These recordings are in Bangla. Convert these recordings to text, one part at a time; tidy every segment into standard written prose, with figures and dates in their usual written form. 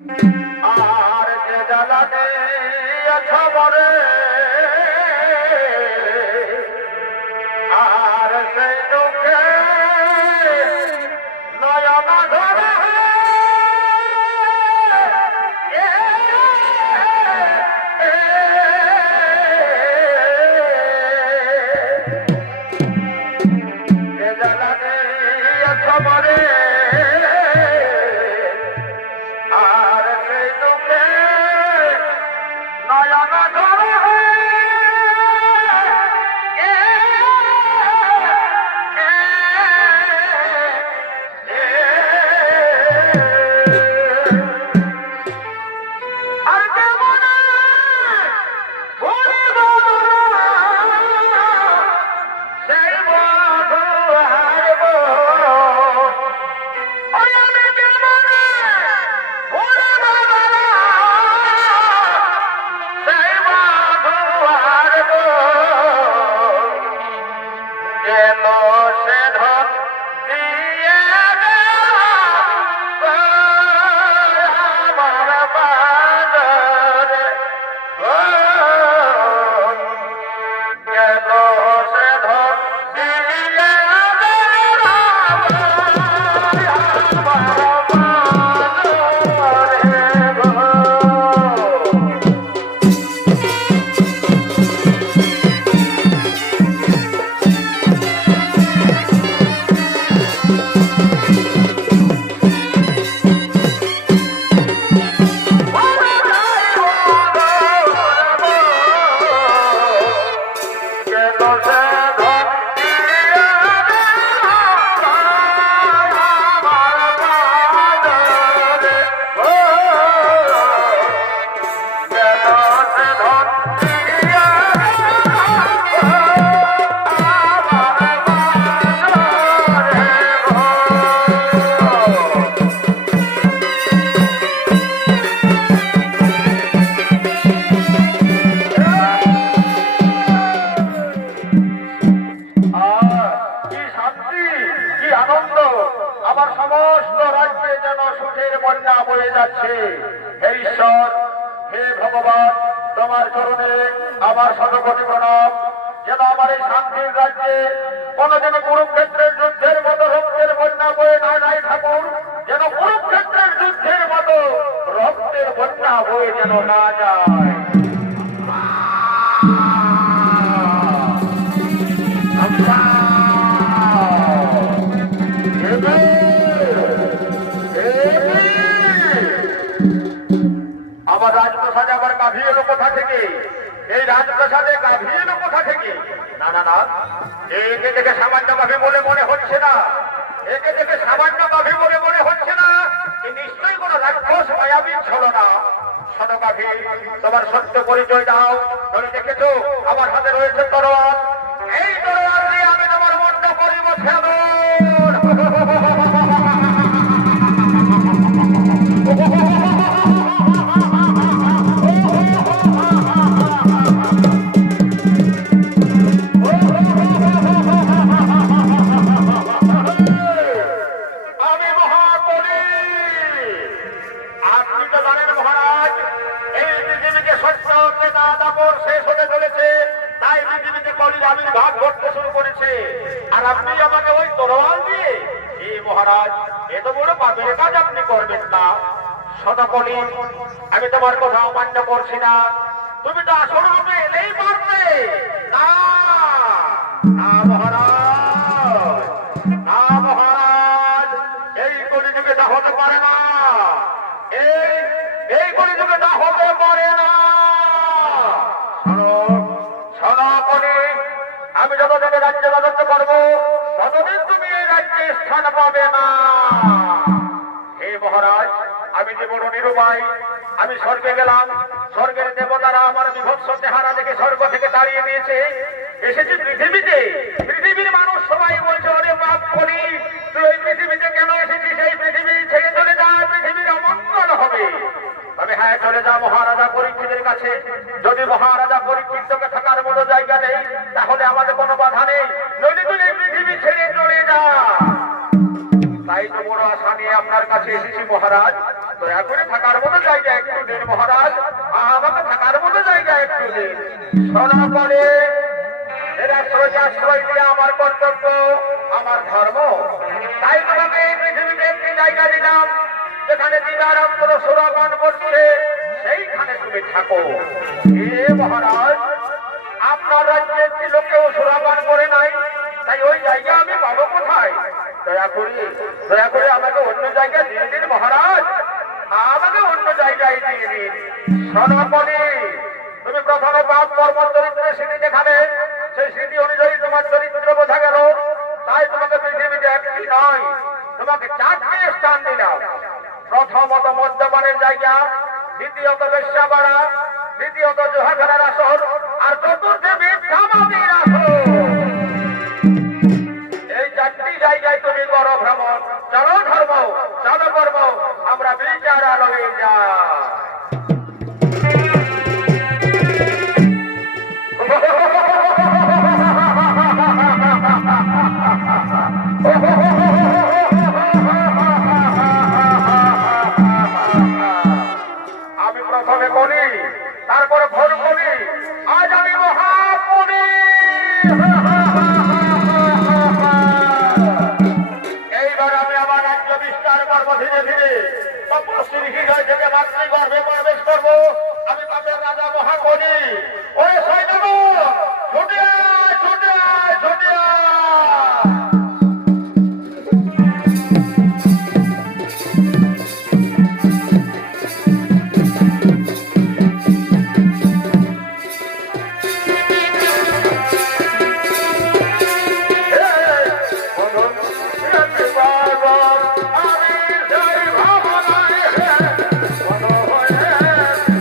আর যে জ্বালাতে ছবরে আর সেই দুঃখে নয়না ধরে যে জ্বালাতে ছবরে আমার সমস্ত রাজ্যে যেন সুখের বন্যা বয়ে যাচ্ছে। হে ঈশ্বর, হে ভগবান, তোমার চরণে আমার শতকোটি প্রণাম। যেন আমার এই শান্তির রাজ্যে কোনদিন কুরুক্ষেত্রের যুদ্ধের মতো রক্তের বন্যা বয়ে না যায় ঠাকুর। যেন কুরুক্ষেত্রের যুদ্ধের মতো রক্তের বন্যা বয়ে যেন না যায়। আমার রাজপ্রসাদে আবার গাভী এলো কোথা থেকে? এই রাজপ্রসাদে গাভী এলো কোথা থেকে? না না না, একে দেখে সামান্য গাভী বলে মনে হচ্ছে না। একে দেখে সামান্য গাভী বলে মনে হচ্ছে না। নিশ্চয়ই কোন রাক্ষস মায়াবী ছলো না। শত গাভী, তোমার সত্য পরিচয় দাও। তুমি দেখেছো আমার হাতে রয়েছে তরোয়াল। এই তরোয়াল দিয়ে আমি তোমার মন্ড করিব ছেদন। আমি তোমার কথা অমান্য করছি না। তুমি তো আসল রূপে এলেই পারবে না। মহারাজ, না মহারাজ, এই কলিযুগে তা হতে পারে না। এই কলিযুগে তা হতে পারে না। আমি যতদিন রাজ্যে রাজত্ব করবো ততদিন তুমি এই রাজ্যে স্থান পাবে না। হে মহারাজ, আমি যে বড় নিরুপায়। আমি স্বর্গে গেলাম, স্বর্গের দেবতারা আমার বিভৎস চেহারা দেখে স্বর্গ থেকে তাড়িয়ে দিয়েছে। এসেছি পৃথিবীতে, পৃথিবীর মানুষ সবাই বলছে ওরে পাপ করি, তুই ওই পৃথিবীতে কেন এসেছিস? এই পৃথিবী ছেড়ে চলে যা, পৃথিবীর অমঙ্গল হবে। তবে হ্যাঁ, চলে যা মহারাজা পরীক্ষিতের কাছে। যদি মহারাজা পরীক্ষিতকে থাকার মতো জায়গা নেই তাহলে আমাদের কোনো বাধা নেই। নইলে তুই এই পৃথিবী ছেড়ে চলে যা। তাই তো বড় আশা নিয়ে আপনার কাছে এসেছি মহারাজ। দয়া করে থাকার মতো জায়গা একটু দিন মহারাজ, আমাকে থাকার মতো জায়গা একটু দিন। শোনা পরে এরা আশ্রয় দিয়ে আমার কর্তব্য, আমার ধর্ম, তাই তোমাকে এই পৃথিবীতে একটি জায়গা দিলাম যেখানে দিবারাত্র সুরাপান করছে, সেইখানে তুমি থাকো। এ মহারাজ, আপনার রাজ্যে একটি লোকেও সুরাপান করে নাই, তাই ওই জায়গা আমি পাবো কোথায়? দয়া করে আমাকে অন্য জায়গায় দিয়ে দিন মহারাজ, আমাকে অন্য জায়গায় দিয়ে দিন। সর্বপরি তুমি প্রথমে পাপ কর্ম চরিত্রের স্মৃতি দেখাবে, সেই স্মৃতি অনুযায়ী তোমার চরিত্র বোঝা গেল, তাই তোমাকে পৃথিবীতে একটি নয়, তোমাকে 4টি স্থান দিলাম। প্রথমত মদ্যপানের জায়গা, দ্বিতীয়ত বেশ্যা বাড়া, তৃতীয়ত জুয়া খেলার আসর, আর চতুর্থে মিথ্যাবাদীর আসর। এই 4টি জায়গায় তুমি করো ভ্রমণ। চলো ধর্ম, চলো কর্ম, আমরা বিচারালয়ে যাই। আমি প্রথমে বলি, তারপরে ভোর বলি, আজ আমি মহাপুরী। এইবার আমি আমার রাজ্য বিস্তার করবো ধীরে ধীরে। তপস্বী হৃদয় থেকে মাতৃগর্ভে প্রবেশ করবো। আমি পাপের রাজা মহাবলী। ওরে সৈন্য, ছুটে আয়, ছুটে আয়, ছুটে আয়।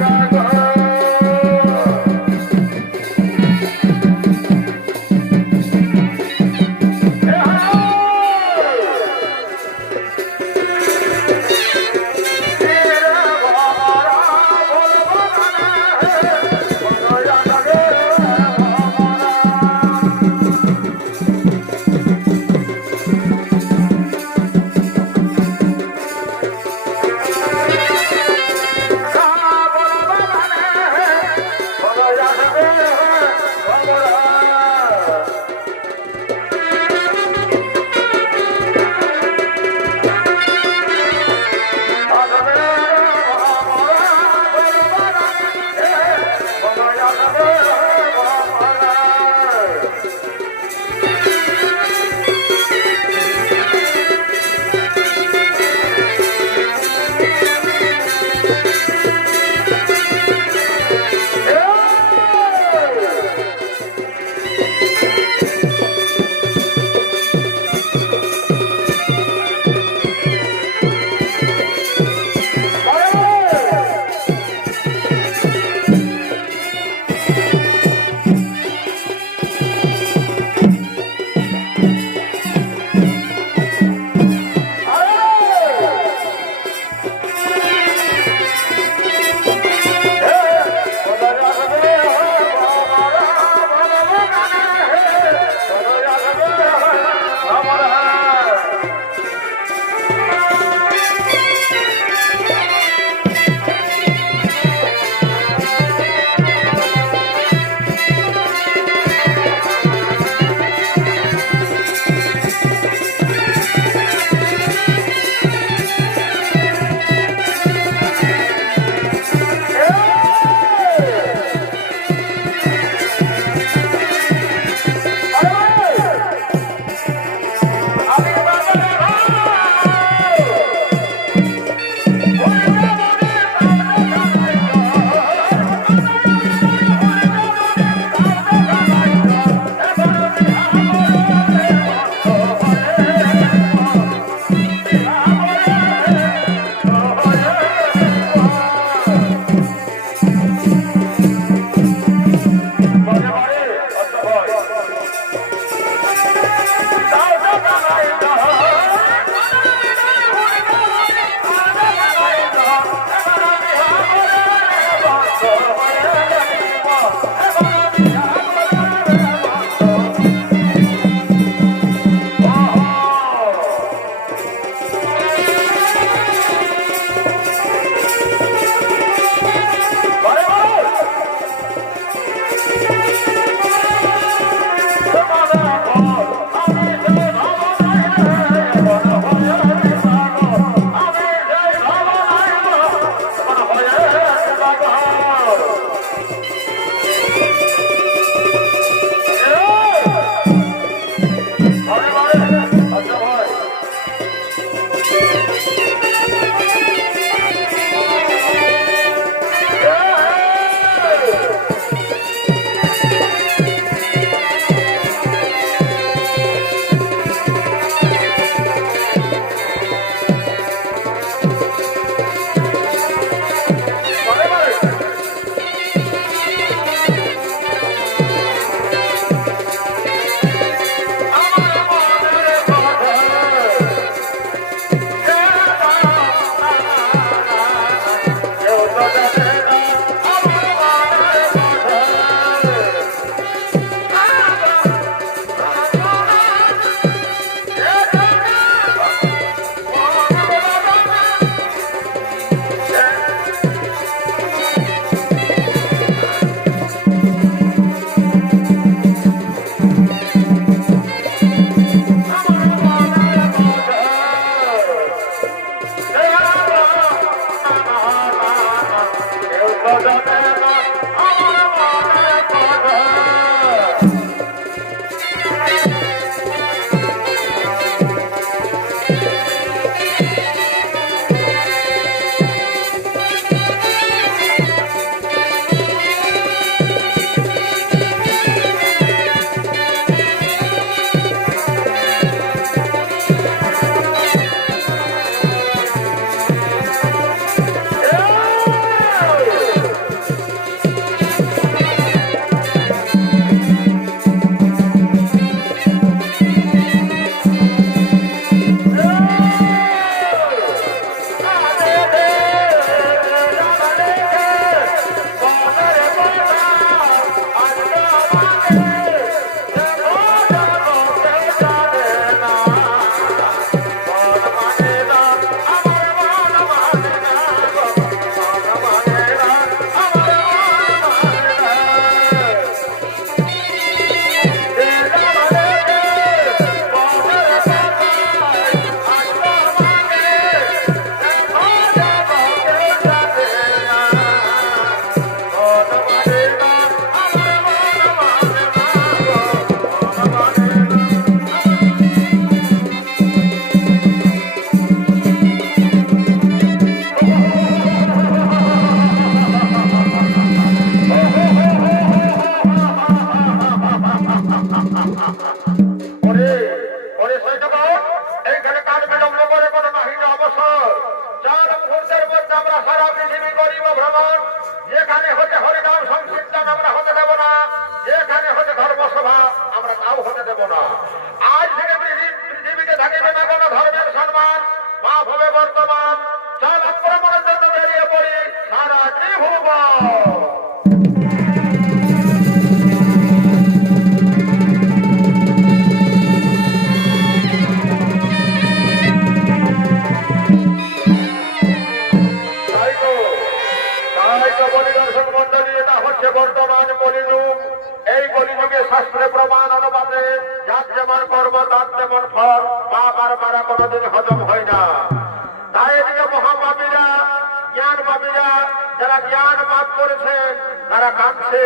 আমি বদনে না আমার মনের কথা। বর্তমান কলিযুগ, এই কলিযুগে শাস্ত্রে প্রমাণ অনুপাতে যার যেমন কর্ম তার তেমন ফল পাপ আর পারা কোনোদিন হজম হয় না। তাই এদিকে মহাপাপীরা, জ্ঞান পাপীরা যারা জ্ঞান পাপ করেছে তারা কাঁদছে।